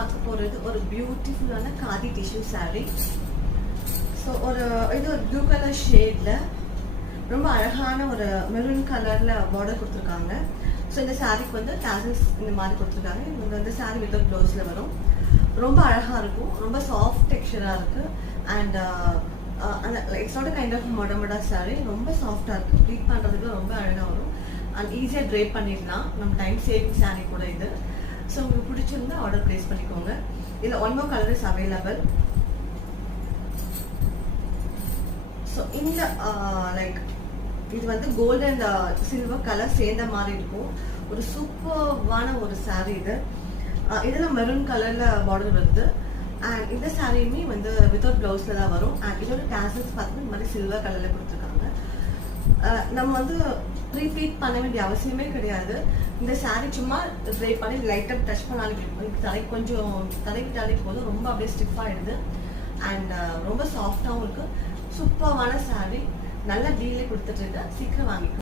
பார்க்க போகிறது ஒரு பியூட்டிஃபுல்லான காதி டிஷ்யூ சாரீ. ஸோ இது ஒரு ப்ளூ கலர் ஷேடில் ரொம்ப அழகான ஒரு மெரூன் கலரில் பார்டர் கொடுத்துருக்காங்க. ஸோ இந்த சாரீக்கு வந்து டாசல்ஸ் இந்த மாதிரி கொடுத்துருக்காங்க. இது வந்து சாரீ வித்தவுட் ப்ளவுஸில் வரும். ரொம்ப அழகாக இருக்கும், ரொம்ப சாஃப்ட் டெக்ஸ்சராக இருக்குது. அண்ட் அந்த இட்ஸ் நாட் கைண்ட் ஆஃப் மொடமொடா சாரீ. ரொம்ப சாஃப்டாக இருக்குது, ப்ளீட் பண்ணுறதுக்கு ரொம்ப அழகாக வரும். அண்ட் ஈஸியாக ட்ரேப் பண்ணிடலாம். நம்ம டைம் சேவிங் சாரீ கூட இது. ஸோ உங்களுக்கு பிடிச்சிருந்தா ஆர்டர் ப்ளேஸ் பண்ணிக்கோங்க. இதில் one more colour is available. So இந்த லைக் இது வந்து கோல்டு அண்ட் சில்வர் கலர் சேர்ந்த மாதிரி இருக்கும். ஒரு சூப்பர்வான ஒரு சாரீ இது. இதில் மெரூன் கலரில் பார்டர் வருது. அண்ட் இந்த சாரியுமே வந்து வித்தவுட் ப்ளவுஸில் தான் வரும். அண்ட் இதோட டாசல்ஸ் பார்த்தீங்கன்னா இந்த மாதிரி சில்வர் கலரில் கொடுத்துருக்காங்க. நம்ம வந்து ப்ரீப்ளீட் பண்ண வேண்டிய அவசியமே கிடையாது. இந்த சாரீ சும்மா ட்ரை பண்ணி லைட்டாக டச் பண்ணாலும் தலை கொஞ்சம் தலைக்கிட்டாலே போதும், ரொம்ப அப்படியே ஸ்டிஃப் ஆகிடுது. அண்ட் ரொம்ப சாஃப்டாகவும் இருக்குது. சூப்பர்வான சாரீ, நல்ல டீலே கொடுத்துட்டு இருக்க. சீக்கிரம் வாங்கிக்கோ.